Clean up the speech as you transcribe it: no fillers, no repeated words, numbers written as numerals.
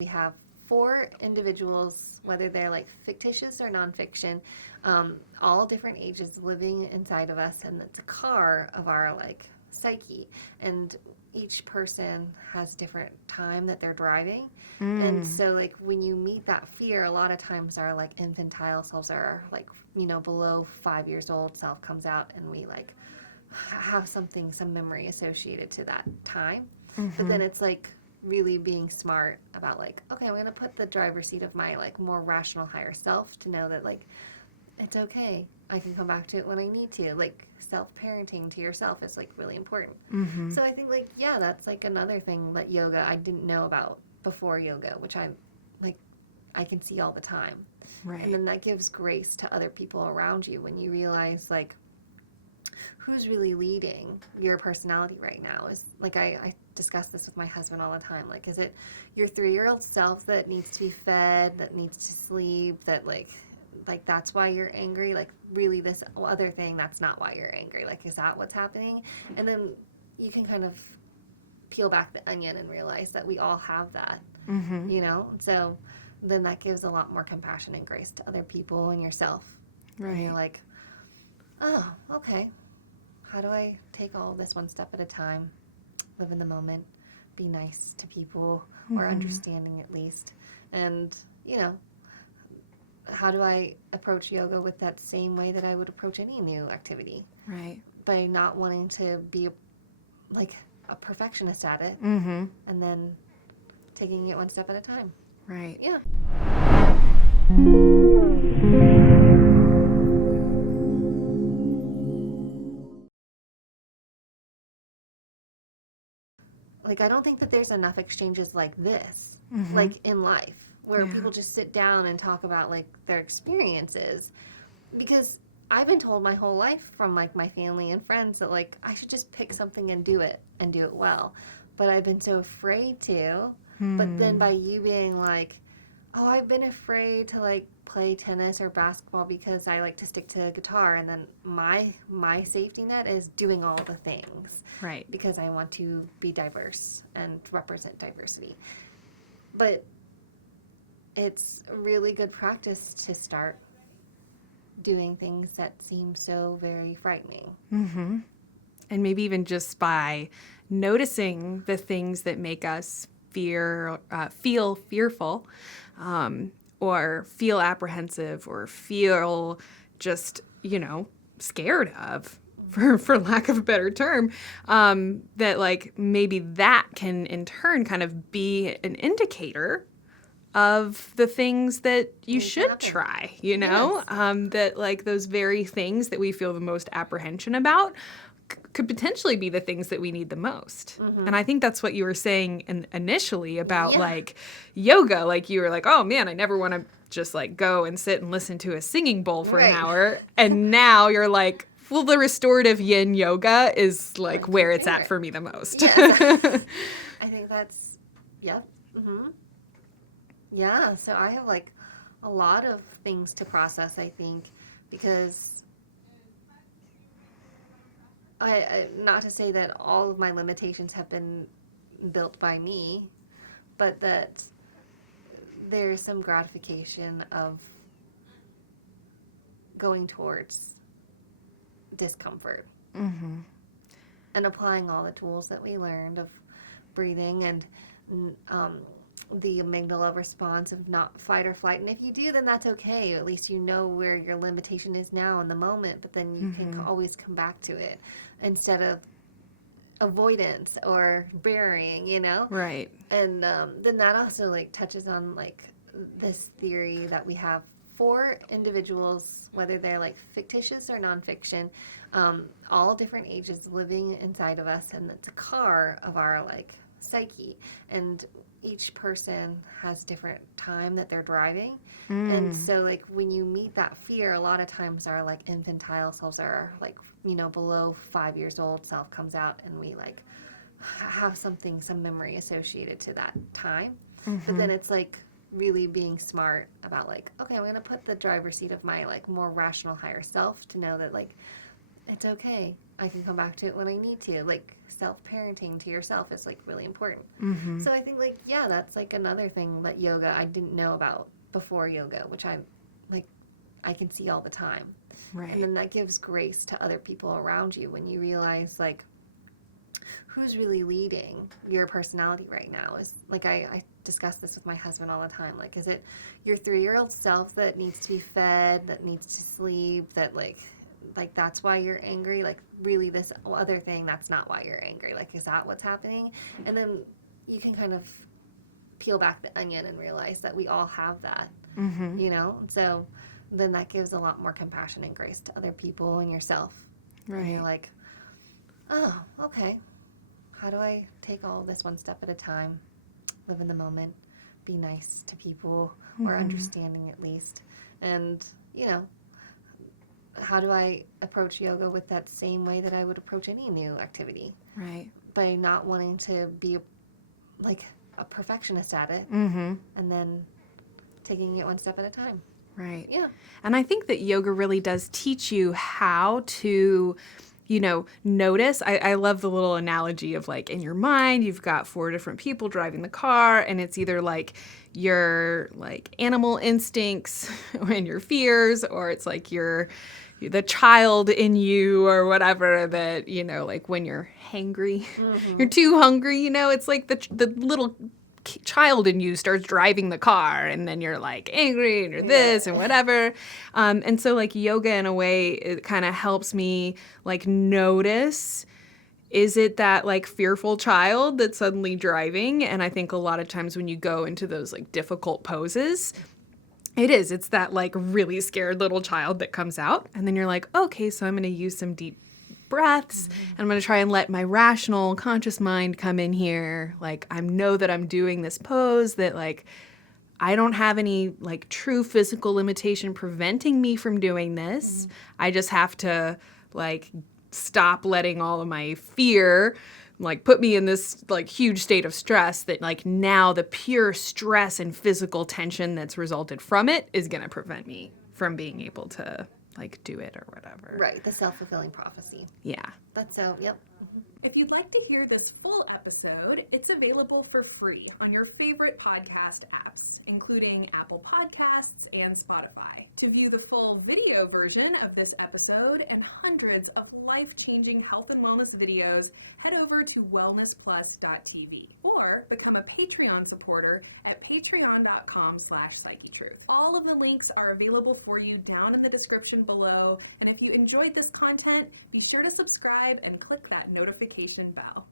We have 4 individuals, whether they're like fictitious or nonfiction, all different ages living inside of us, and it's a car of our like psyche. And each person has different time that they're driving. And so like when you meet that fear, a lot of times our like infantile selves are like, below 5 years old self comes out, and we like have some memory associated to that time. But then it's like really being smart about like, okay, I'm going to put the driver's seat of my like more rational higher self to know that like it's okay. I can come back to it when I need to. Like self-parenting to yourself is like really important. So I think like, yeah, that's like another thing that yoga I didn't know about before yoga, which I can see all the time. Right. And then that gives grace to other people around you when you realize like who's really leading your personality right now. Is like I discuss this with my husband all the time. Like, is it your 3-year-old self that needs to be fed, that needs to sleep, that like that's why you're angry? Like really this other thing, that's not why you're angry. Like, is that what's happening? And then you can kind of peel back the onion and realize that we all have that, So then that gives a lot more compassion and grace to other people and yourself. Right. And you're like, oh, okay. How do I take all of this one step at a time, live in the moment, be nice to people, or understanding at least? And, how do I approach yoga with that same way that I would approach any new activity? Right. By not wanting to be like a perfectionist at it, and then taking it one step at a time. Right. Yeah. Like, I don't think that there's enough exchanges like this, like in life, where people just sit down and talk about like their experiences. Because I've been told my whole life from like my family and friends that like I should just pick something and do it well. But I've been so afraid to. But then by you being like, oh, I've been afraid to like play tennis or basketball because I like to stick to guitar, and then my safety net is doing all the things. Right. Because I want to be diverse and represent diversity. But it's really good practice to start doing things that seem so very frightening. And maybe even just by noticing the things that make us feel fearful, or feel apprehensive, or feel just, scared of, for lack of a better term, that like maybe that can in turn kind of be an indicator of the things that you should try, Yes. That like those very things that we feel the most apprehension about could potentially be the things that we need the most. And I think that's what you were saying initially about like yoga. Like you were like, oh man, I never want to just like go and sit and listen to a singing bowl for an hour. And now you're like, well, the restorative yin yoga is like where it's at for me the most. Yes. I think that's, yeah. So I have like a lot of things to process, I think, because I not to say that all of my limitations have been built by me, but that there's some gratification of going towards discomfort and applying all the tools that we learned of breathing and the amygdala response of not fight or flight. And if you do, then that's okay. At least you know where your limitation is now in the moment, but then you can always come back to it instead of avoidance or burying, Right. And then that also like touches on like this theory that we have 4 individuals, whether they're like fictitious or nonfiction, all different ages living inside of us, and it's a car of our like psyche. And each person has different time that they're driving. And so like when you meet that fear, a lot of times our like infantile selves are like, below 5 years old self comes out, and we like have some memory associated to that time. But then it's like really being smart about like, okay, I'm going to put the driver's seat of my like more rational higher self to know that like it's okay. I can come back to it when I need to. Like, self-parenting to yourself is, like, really important. Mm-hmm. So I think, like, yeah, that's, like, another thing that yoga I didn't know about before yoga, which I can see all the time. Right. And then that gives grace to other people around you when you realize, like, who's really leading your personality right now. Is, like, I discuss this with my husband all the time. Like, is it your 3-year-old self that needs to be fed, that needs to sleep, that, like that's why you're angry? Like, really, this other thing, that's not why you're angry. Like, is that what's happening? And then you can kind of peel back the onion and realize that we all have that, Mm-hmm. you know? So then that gives a lot more compassion and grace to other people and yourself. Right. And you're like, oh, okay. How do I take all this one step at a time, live in the moment, be nice to people, or Mhm. understanding at least? And, you know, how do I approach yoga with that same way that I would approach any new activity? Right. By not wanting to be like a perfectionist at it, Mm-hmm. and then taking it one step at a time. Right. Yeah. And I think that yoga really does teach you how to, notice. I love the little analogy of, like, in your mind, you've got 4 different people driving the car, and it's either like your, like, animal instincts and your fears, or it's like the child in you or whatever that, like when you're hangry, you're too hungry, it's like the little child in you starts driving the car, and then you're like angry and you're this and whatever. And so, like, yoga in a way, it kind of helps me, like, notice, is it that, like, fearful child that's suddenly driving? And I think a lot of times when you go into those, like, difficult poses, it's that, like, really scared little child that comes out. And then you're like, okay, so I'm going to use some deep breaths, and I'm going to try and let my rational, conscious mind come in here. Like, I know that I'm doing this pose, that, like, I don't have any, like, true physical limitation preventing me from doing this. I just have to, like, stop letting all of my fear, like, put me in this, like, huge state of stress that, like, now the pure stress and physical tension that's resulted from it is going to prevent me from being able to, like, do it or whatever. Right. The self-fulfilling prophecy. Yeah. That's so, yep. If you'd like to hear this full episode, it's available for free on your favorite podcast apps, including Apple Podcasts and Spotify. To view the full video version of this episode and hundreds of life-changing health and wellness videos, head over to wellnessplus.tv or become a Patreon supporter at patreon.com/Psychetruth. All of the links are available for you down in the description below, and if you enjoyed this content, be sure to subscribe and click that notification bell.